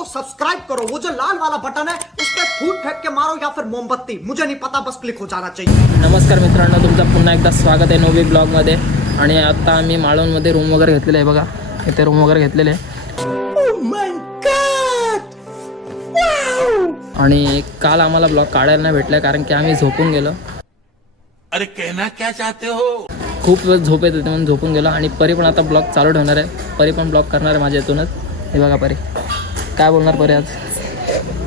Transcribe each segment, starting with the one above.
तो सब्सक्राइब करो, वो जो लाल वाला बटन है उस पर फूट फेंक के मारो या फिर मोमबत्ती, मुझे नहीं पता, बस क्लिक हो जाना चाहिए। नमस्कार मित्रांनो, तुमचं पुन्हा एकदा स्वागत आहे नवी ब्लॉगमध्ये. आणि आता आम्ही मालवणमध्ये रूम वगैरे घेतलेले आहे. बघा इथे रूम वगैरे घेतलेले आहे. आणि काल आम्हाला ब्लॉग काढायला नाही भेटला कारण की आम्ही झोपून गेलो. अरे कहना क्या चाहते हो? खूप वेळ झोप येत होती म्हणून झोपून गेलो. आणि परी पण आता ब्लॉग चालू ठेवणार आहे. परी पण ब्लॉग करणार आहे माझ्या इथूनच. हे बघा परी काय बोलणार परी आज.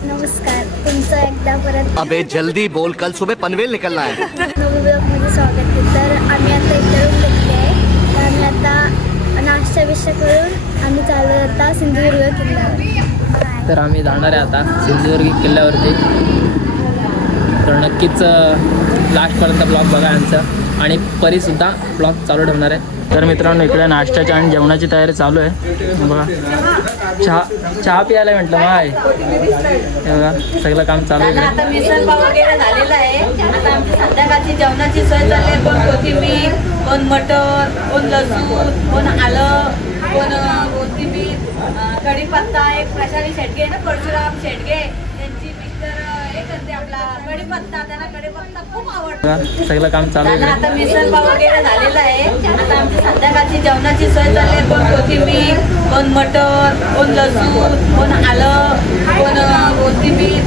नमस्कार, तुमचं एकदा परत अबे जल्दी बोल, कल सुबह पनवेल निकलना है. नवी ब्लॉगमध्ये स्वागत आहे. तर आम्ही आता एक रूम घेतली आहे. तर आम्ही आता नाश्ता बिष्टा करून आम्ही चालू आता सिंधुदुर्ग किल्ल्यावर. तर आम्ही जाणार आहे आता सिंधुदुर्ग किल्ल्यावरती. तर नक्कीच लास्टपर्यंत ब्लॉग बघा यांचा. आणि परीसुद्धा ब्लॉग चालू ठेवणार आहे. तर मित्रांनो इकडे नाश्त्याची आणि जेवणाची तयारी चालू आहे. बघा चहा प्यायला म्हटलं माय. हे बघा सगळं काम चालू आहे. आता मिसळ पाव वगैरे झालेला आहे. आता आमची संध्याकाळची जेवणाची सोय चालली आहे. कोण कोथिंबीर, कोण मटर, कोण लसूण, कोण आलं, कोण कोथिंबीर, कढीपत्ता. एक प्रशाली शेटगे आहे ना, परशुराम शेटगे, त्यांची मिक्सर हे करते आपला कढीपत्ता. त्यांना कढीपत्ता खूप आवडतो. बघा सगळं काम चालू आहे. आता मिसळ पाव वगैरे झालेला आहे. आता आमची संध्याकाळची जेवणाची सोय चालली आहे. कोण कोथिंबीर, कोण मटर, कोण लसूण, कोण आलं, कोण कोथिंबीर,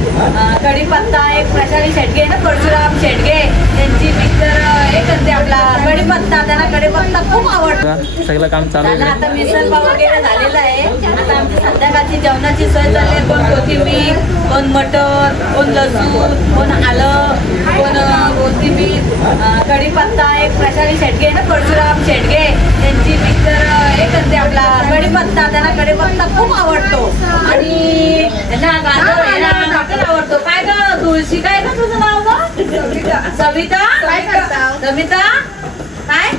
कढीपत्ता. एक प्रशाली शेटगे आहे ना, परशुराम शेटगे, त्यांची मिक्सर हे करते आपला कढीपत्ता. त्यांना कढीपत्ता खूप आवडतो. बघा सगळं काम चालू आहे. आता मिसळ पाव वगैरे झालेला आहे. आता आमची संध्याकाळची जेवणाची सोय चालली आहे. कोण कोथिंबीर, कोण मटर, कोण लसूण, कोण आलं, कोण कोथिंबीर, कढीपत्ता. एक प्रशाली शेटगे आहे ना, परशुराम शेटगे, त्यांची मिक्सर हे करते आपला कढीपत्ता. त्यांना कढीपत्ता खूप आवडतो. आणि त्यांना गाजर आहे ना मटर आवडतो. काय ग तुळशी, काय ग तुझं नाव ग? सविता. काय करता सविता? काय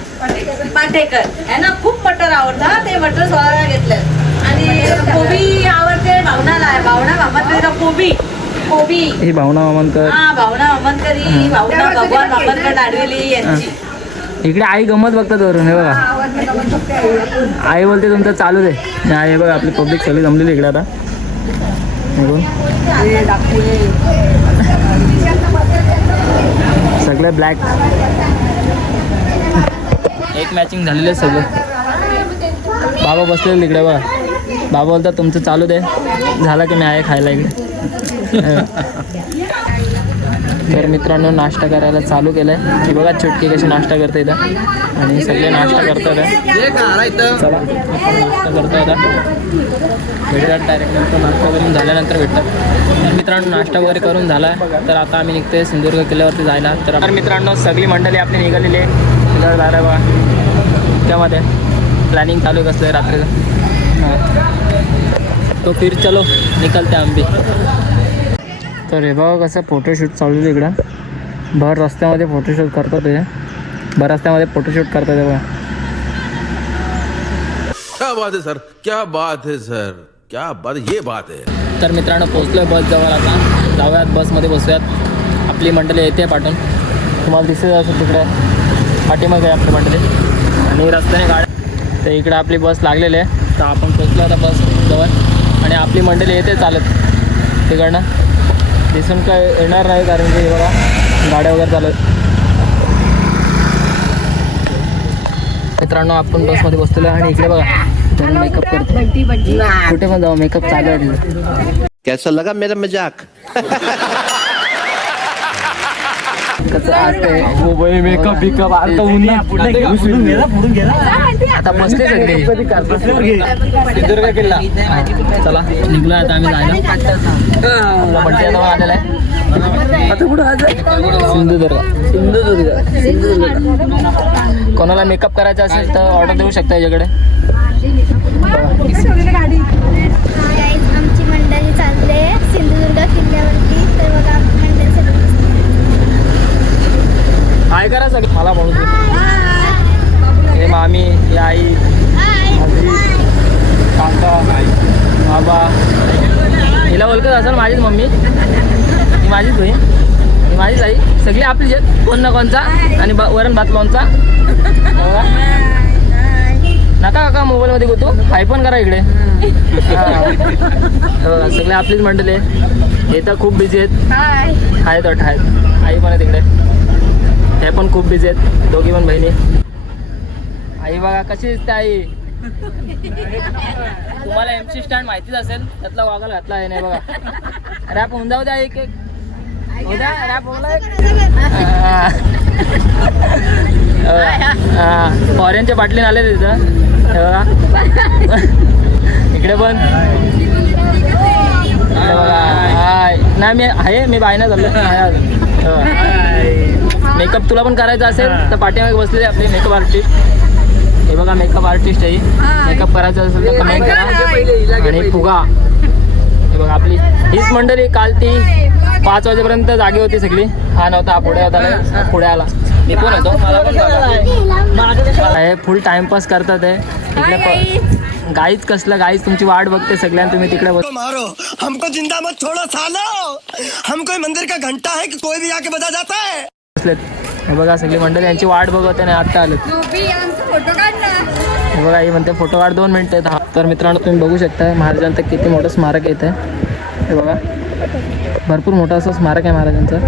पाटेकर आहे ना. खूप मटर आवडतं. ते मटर सोडायला घेतलं. आणि कोबी आवडते भावनाला. भावना मामांकडे कोबी कोबी ही भावना मामनकर. हा भावना मामनकर. ही भावना भगवान मामनकर दाडवेली यांची. इकडे आई गमत बघतात वरून. हे बघा आई बोलते तुमचं चालू दे. आई हे बघा आपली पब्लिक सगळी जमलेली इकडे आता. सगळे ब्लॅक एक मॅचिंग झालेले सगळं. बाबा बसलेले इकडे बघा. बाबा बोलतात तुमचं चालू दे, झाला की मी आहे खायला इकडे. तर मित्रांनो नाश्ता करायला चालू केलं आहे. की बघा चुटकी कशी नाश्ता करते इथं. आणि सगळे नाश्ता करतात. चला आपण नाश्ता करतो आता. भेटतात डायरेक्ट नंतर. नाश्ता करून झाल्यानंतर भेटतात. तर मित्रांनो नाश्ता वगैरे करून झाला आहे. तर आता आम्ही निघतोय सिंधुदुर्ग किल्ल्यावरती जायला. तर मित्रांनो सगळी मंडळी आपली निघालेली आहे. तिथं जायला बघा त्यामध्ये प्लॅनिंग चालू आहे कसलं आहे रात्रीचं. तो फिर चलो निकलते हम भी. तर हे बघा कसं फोटोशूट चालू आहे इकडं. भर रस्त्यामध्ये फोटोशूट करतात. ते भर रस्त्यामध्ये फोटोशूट करतात ते बघा. क्या बात है सर, क्या बात है सर, क्या बात, ये बात है. तर मित्रांनो पोचलो आहे बस जवळ. आता जाऊयात बसमध्ये बसूयात. आपली मंडळी येते पाठवून. तुम्हाला दिसत असेल तिकडे पाठीमागे आहे आपली मंडळी. आणि रस्त्याने गाड्या. तर इकडे आपली बस लागलेली आहे. तर आपण पोचलो आता बस जवळ. आणि आपली मंडळी येते चालत तिकडनं. दिसून काय येणार नाही कारण की बघा गाड्या वगैरे चालत. मित्रांनो आपण बसमध्ये बसलेलो आहे. आणि इकडे बघा मेकअप करतो. कुठे पण जाऊ मेकअप चालू आहे तिथं. कैसा लगा मेरा मजाक? मेकअप बिकअप आता बसले सगळे सिंधुदुर्ग किल्ला. चला निघलो आता आम्ही जायला. पट्ट्याजवळ आलेला आहे. आता कुठं सिंधुदुर्ग. कोणाला मेकअप करायचा असेल तर ऑर्डर देऊ शकता याच्याकडे. आमची मंडळी चालले सिंधुदुर्ग किल्ल्यावरती. तर बघा आमची मंडळी सगळी हाय करा सगळं मला म्हणून. हे मामी, ही आई, माझी काका, बाबा. हिला ओळखत असेल माझीच मम्मी. ही माझीच बहीण, ही माझीच आई. सगळी आपली कोण ना कोणचा. आणि वरण भात लोणचा. नका काका मोबाईल मध्ये गुतू हाय पण करा इकडे. हा. बघा सगळे आपलीच मंडळी आहे. हे तर खूप बिझी आहेत. आहेत वाट आहेत. आई पण आहे तिकडे. हे पण खूप बिझी आहेत दोघी पण बहिणी. आई बघा कशी दिसते आई. तुम्हाला MC स्टँड माहितीच असेल त्यातला वागायला घातला आहे नाही बघा. रॅप होऊन जाऊ द्या एक एक उद्या रॅप होऊन फॉरेनच्या बाटलीन आले तिथं. हे बघा इकडे पण हे बघा. हाय नाही मी आहे मी बायना चाललो. मेकअप तुला पण करायचा असेल तर पाठीमागे बसलेले आपले मेकअप आर्टिस्ट. हे बघा मेकअप आर्टिस्ट आहे. मेकअप करायचा असेल तर कमेंट करा. आणि फुगा हे बघा आपली हीच मंडळी. काल ती 5 वाजेपर्यंत जागी होती सगळी. हा नव्हता हा पुढे होता. पुढे आला मी पण होतो. मला पण हे फुल टाइमपास करतात आहे इकडे. गाईच कसलं गाईच तुमची वाट बघते सगळ्यांना. तुम्ही तिकडे मारो हमको जिंदा मत छोड़ो सालो. हम कोई मंदिर का घंटा है कि कोई भी आके बजा जाता है. हे बघा सगळी मंडळी यांची वाट बघत आहे. आता आलं हे बघा ही म्हणते फोटो काढ 2 मिनिटं. तर मित्रांनो तुम्ही बघू शकता महाराजांचं किती मोठं स्मारक येत आहे. हे बघा भरपूर मोठं असं स्मारक आहे महाराजांचं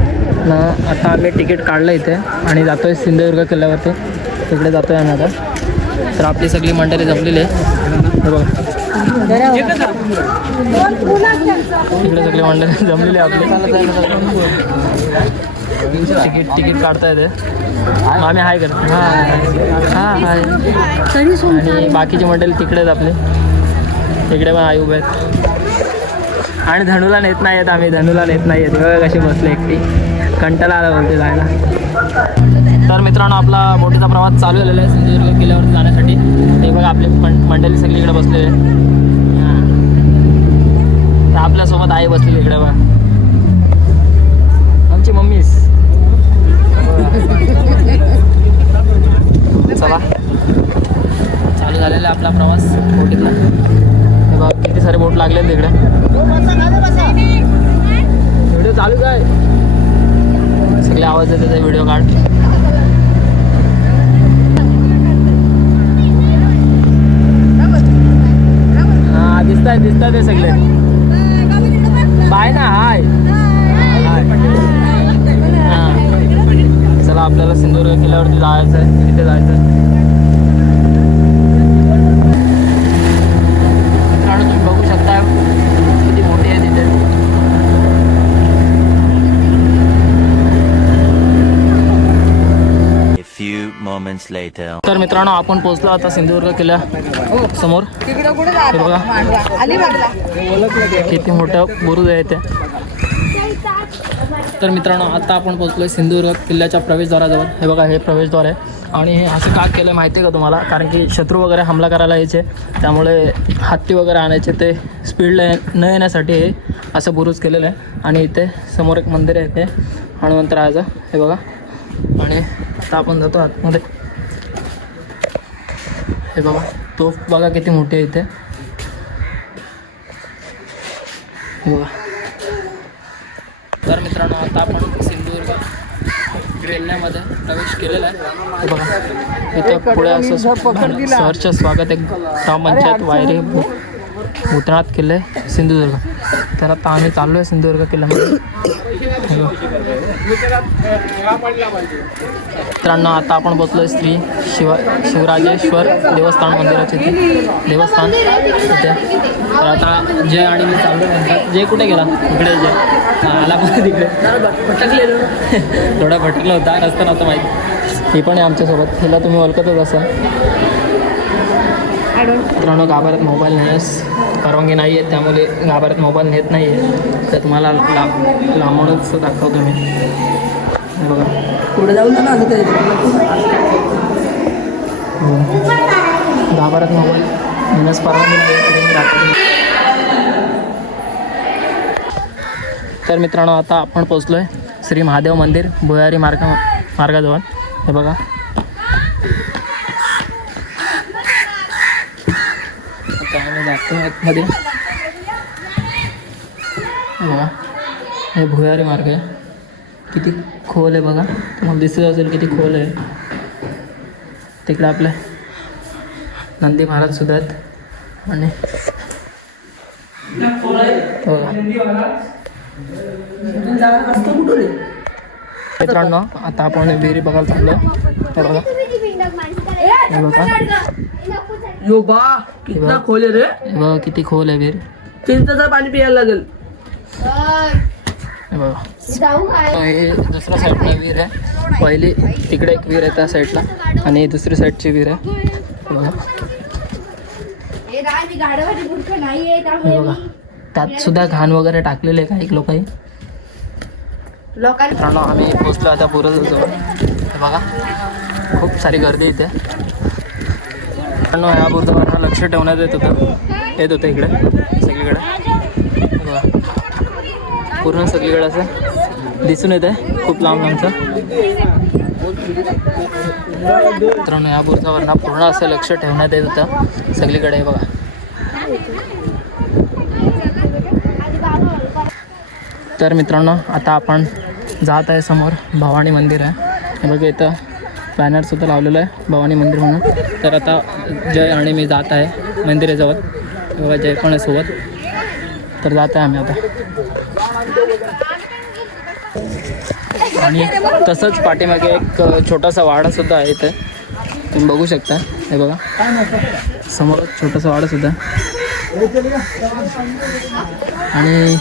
ना. आता आम्ही तिकीट काढलं इथे आणि जातो आहे सिंधुदुर्ग किल्ल्यावरती. तिकडे जातो आहे आम्ही आता. तर आपली सगळी मंडळी जमलेली आहे. हे बघा तिकडे सगळी मंडळी जमलेली आहे आपली. तिकीट काढता येते. आम्ही हाय करतो. हां हाय. आणि बाकीची मंडळी तिकडेच आपले. तिकडे पण आई उभे आहेत. आणि धनुला नेत नाही आहेत आम्ही. धनुला नेत नाही आहेत. बघा कशी बसले एकटी. कंटाळा आला बोलते जायला. तर मित्रांनो आपला बोटीचा प्रवास चालू झालेला आहे सिंधुदुर्ग किल्ल्यावरती जाण्यासाठी. हे बघा आपली मंडळी सगळी इकडे बसलेली आहे. तर आपल्यासोबत आई बसलेली इकडे बघा आमची मम्मीच. चला चालू झालेला आहे आपला प्रवास बोटीतला. हे बघा किती सारे बोट लागले तिकडे. व्हिडिओ चालूच आहे. सगळे आवाज येते ते व्हिडिओ काढ. हा दिसतात ते सगळे. बाय ना हाय. चला आपल्याला सिंधुदुर्ग किल्ल्यावरती जायचं आहे. तिथे जायचं आहे. कारण तुम्ही बघू शकता किती मोठी आहे तिथे. तर मित्रांनो आपण पोहोचलो आता सिंधुदुर्ग किल्ल्या समोर. हे बघा किती मोठं बुरुज आहे ते. तर मित्रांनो आता आपण पोहोचलो आहे सिंधुदुर्ग किल्ल्याच्या प्रवेशद्वाराजवळ. हे बघा हे प्रवेशद्वार आहे. आणि हे असं का केलं माहिती आहे का तुम्हाला. कारण की शत्रू वगैरे हमला करायला यायचे त्यामुळे हत्ती वगैरे आणायचे ते स्पीडला न येण्यासाठी हे असं बुरुज केलेलं आहे. आणि इथे समोर एक मंदिर आहे ते हनुमंतरायाचं. हे बघा. आणि आता आपण जातो आतमध्ये. हे बघा तोफ बघा किती मोठी आहे इथे. हे बघा. तर मित्रांनो आता आपण सिंधुदुर्ग किल्ल्यामध्ये प्रवेश केलेला आहे. बघा इथं पुढे असं सहर्ष स्वागत आहे. ग्रामपंचायत वायरे भूतनाथ किल्ले सिंधुदुर्ग. तर आता आम्ही चाललो आहे सिंधुदुर्ग किल्ल्यामध्ये. मित्रांनो आता आपण पोचलो श्री शिवराजेश्वर देवस्थान मंदिराचे देवस्थान तिथे. तर आता जय आणि मी चाललो म्हणतात. जय कुठे गेला. इकडे जय आला पण तिकडे भटकलेलो. थोडा भटकला होता रस्ता नव्हता माहीत. ही पण आहे आमच्यासोबत. हिला तुम्ही ओळखतच असाल. मित्रांनो गाभाऱ्यात मोबाईल नेण्यास परवानगी नाही आहे त्यामुळे गाभाऱ्यात मोबाईल नेत नाही आहे. तर तुम्हाला लांबूनच दाखवतो मी. बघा पुढे जाऊन ना गाभाऱ्यात मोबाईल नेण्यास परवानगी नाही आहे दाखवतो. तर मित्रांनो आता आपण पोचलो आहे श्री महादेव मंदिर भुयारी मार्गाजवळ. हे बघा आम्ही जातो आतमध्ये. बघा हे भुयारी मार्ग आहे. किती खोल आहे बघा. तुम्हाला दिसत असेल किती खोल आहे. तिकडे आपल्या नंदी महाराज सुद्धा आहेत आणि मित्रांनो आता आपण विहिरी बघायला चाललो. हे बघा हे बघा यो बा कितना खोल आहे रे. हे बघा किती खोल आहे विहीर. 3 तास पाणी प्यायला लागेल. हे बघा हे दुसऱ्या साईडला विहीर आहे. पहिली तिकडे एक विहीर आहे त्या साईडला आणि दुसरी साईडची विहीर आहे. हे बघा हे बघा त्यात सुद्धा घाण वगैरे टाकलेले काही लोकही. मित्रांनो आम्ही पोचलो आता पुरजवळ. हे बघा खूप सारी गर्दी इथे. मित्रांनो ह्या बुरुजावर लक्ष ठेवण्यात येत होतं इकडे सगळीकडे. हे बघा पूर्ण सगळीकडे असं दिसून येत आहे खूप लांब लांबचं. मित्रांनो ह्या बुरुजावर पूर्ण असं लक्ष ठेवण्यात येत होतं सगळीकडे. हे बघा तर मित्रांनो आता आपण जात आहे. समोर भवानी मंदिर आहे. हे बघा इथं बॅनरसुद्धा लावलेलं आहे भवानी मंदिर म्हणून. तर आता जय आणि मी जात आहे मंदिराजवळ. हे बघा जय पण आहे सोबत. तर जात आहे आम्ही आता. आणि तसंच पाठीमागे एक छोटासा वाडासुद्धा आहे इथे तुम्ही बघू शकता. हे बघा समोर छोटासा वाडासुद्धा. आणि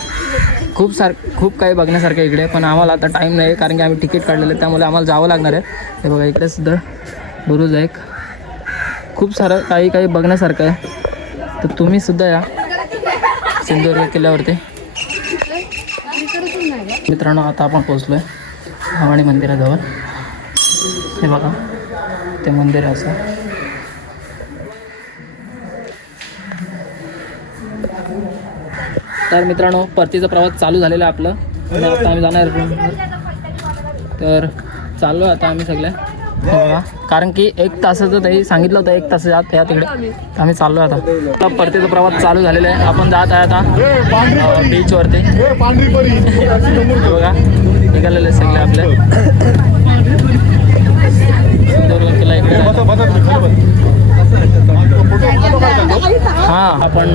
खूप काही बघण्यासारखं इकडे. पण आम्हाला आता टाईम नाही कारण की आम्ही तिकीट काढलेलं आहे त्यामुळे आम्हाला जावं लागणार आहे. हे बघा इकडे सुद्धा बुरुज आहे. खूप सारं काही बघण्यासारखं आहे. तर तुम्ही सुद्धा या सिंधुदुर्ग किल्ल्यावरती. मित्रांनो आता आपण पोचलो आहे भवानी मंदिराजवळ. हे बघा ते मंदिर आहे असं. तर मित्रांनो परतीचा प्रवास चालू झालेला आहे आपलं. आणि आता आम्ही जाणार तर चाललो आता आम्ही सगळे. बघा कारण की 1 तासाचं तरी सांगितलं होतं 1 तास जात या तिकडे. आम्ही चाललो आता परतीचा प्रवास चालू झालेला आहे. आपण जात आहे आता बीचवरती. बघा निघालेले सगळे आपले सिंधुदुर्ग किल्ला इकडे. हां आपण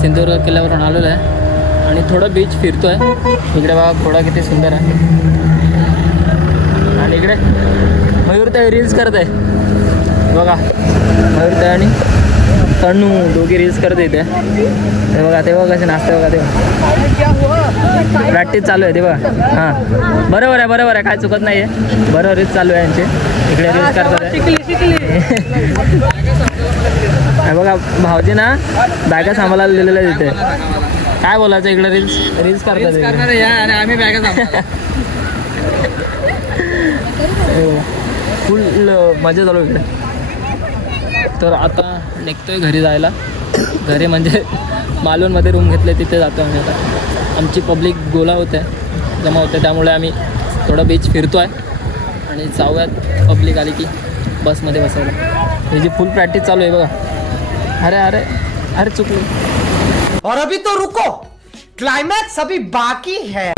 सिंधुदुर्ग किल्ल्यावरून आलेलो आहे आणि थोडं बीच फिरतो आहे. इकडे बघा घोडा किती सुंदर आहे. आणि इकडे मयूर ते रील्स करत आहे. बघा मयूर ते आणि तनू दोघी रील्स करत इथे. ते बघा ते बघा कसे नाचते. बघा ते प्रॅक्टिस चालू आहे ते बघा. हां बरोबर आहे काय चुकत नाही आहे. बरोबर रील्स चालू आहे यांचे. इकडे रील्स करतात आहे. बघा भाऊजी ना बॅगा सांभाळायला दिलेल्या तिथे. काय बोलायचं इकडे रील्स करतात आणि आम्ही बॅगा फुल मजा चालू इकडे. तर आता निघतोय घरी जायला. घरी म्हणजे मालवणमध्ये रूम घेतले तिथे जातो आम्ही आता. आमची पब्लिक गोळा होते जमा होते त्यामुळे आम्ही थोडं बीच फिरतो आहे आणि जाऊयात पब्लिक आली की बसमध्ये बसायला. त्याची फुल प्रॅक्टिस चालू आहे बघा. अरे चुकलो. और अभी तो रुको क्लाइमॅक्स अभी बाकी है.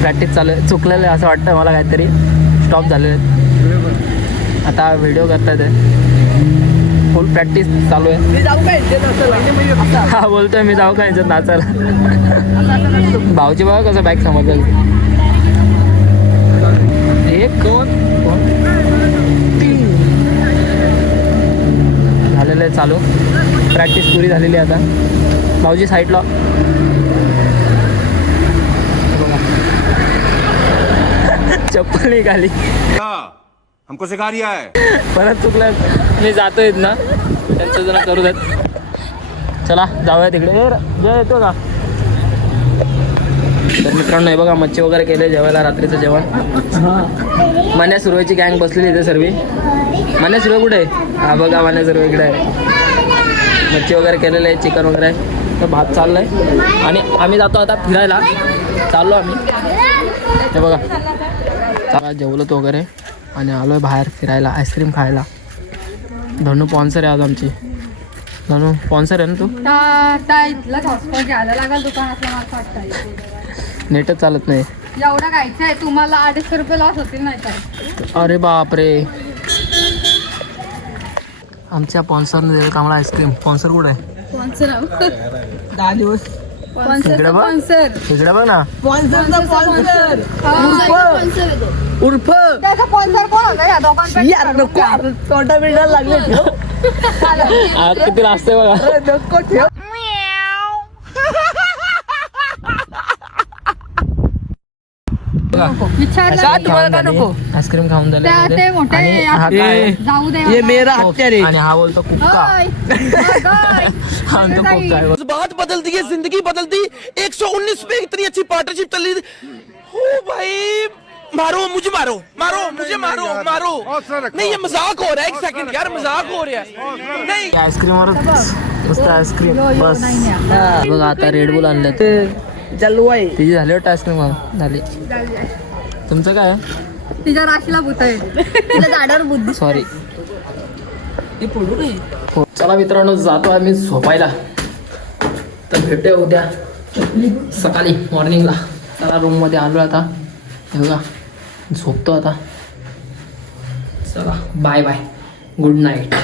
प्रॅक्टिस चालू आहे. चुकलेलं आहे असं वाटतं मला काहीतरी. स्टॉप झालेले आहेत. आता व्हिडिओ करतात आहे. फुल प्रॅक्टिस चालू आहे. मी जाऊ काय हा बोलतोय मी जाऊ का याच्यात नाचायला. भाऊची बघा कसं बॅग समजलं. 1 2 3 झालेलं आहे चालू. प्रॅक्टिस पुरी झालेली आहे आता. भाऊजी साईडला बघा चप्पल निघाली. हमको सिखा रिया है. परत चुकलं. मी जातोय ना त्यांचं जरा करू देत. चला जाऊया तिकडे. जय येतो का. तर मित्रांनो हे बघा मच्छी वगैरे केले जेवायला रात्रीचं जेवण. मन्या सुरवेची गँग बसलेली इथे सर्व. मन्या सुरवे कुठे आहे. हा बघा मन्या सुरवे इकडे आहे. मच्छी वगैरे केलेलं आहे. चिकन वगैरे आहे. तर भात चाललं आहे आणि आम्ही जातो आता फिरायला. चाललो आम्ही. हे बघा चला जेवलो तो वगैरे आणि आलो आहे बाहेर फिरायला आईस्क्रीम खायला. धनू स्पॉन्सर आहे आज आमची. धनू स्पॉन्सर आहे ना तू. नेटच चालत नाही. एवढं खायचं आहे तुम्हाला 250 रुपये लॉस होतील नाही तर. अरे बापरे आमच्या स्पॉन्सरने दिलं आम्हाला आईस्क्रीम. स्पॉन्सर कुठे आहे? 10 दिवस इकडे बघ, इकडे बघ ना. उर्फ यार नको तोंडा बिल्डर लागले ठेव. आज किती असते बघा. नको ठेव. का तुम्हाला का नको? आईस्क्रीम खाऊन झालं ते मोठे आणि हा काय? जाऊ दे ये मेरा हत्यारे. आणि हा बोलतो कुक्का. हा तो कुक्का आहे. बात बदल दी है, जिंदगी बदल दी. 119 पे इतनी अच्छी पार्टनरशिप चल रही थी. हो भाई मारो मुझे, मारो मारो मुझे, मारो मारो. नहीं ये मजाक हो रहा है. एक सेकंड यार, मजाक हो रहा है. नहीं आईस्क्रीमवरच नुसतं आईस्क्रीम बस. बघा आता रेडबुल आणलं ते जल्लू आहे. तिची झाली वाटतं आईस्क्रीम झाली. तुमचं काय आहे? तिच्या राशीला भूत आहे. तिला झाडावर बुद्धी. सॉरी. हो चला मित्रांनो, जातो आम्ही झोपायला. तर भेटूया उद्या सकाळी मॉर्निंगला. चला रूममध्ये आलो आता. हे बघा झोपतो आता. चला बाय बाय, गुड नाईट.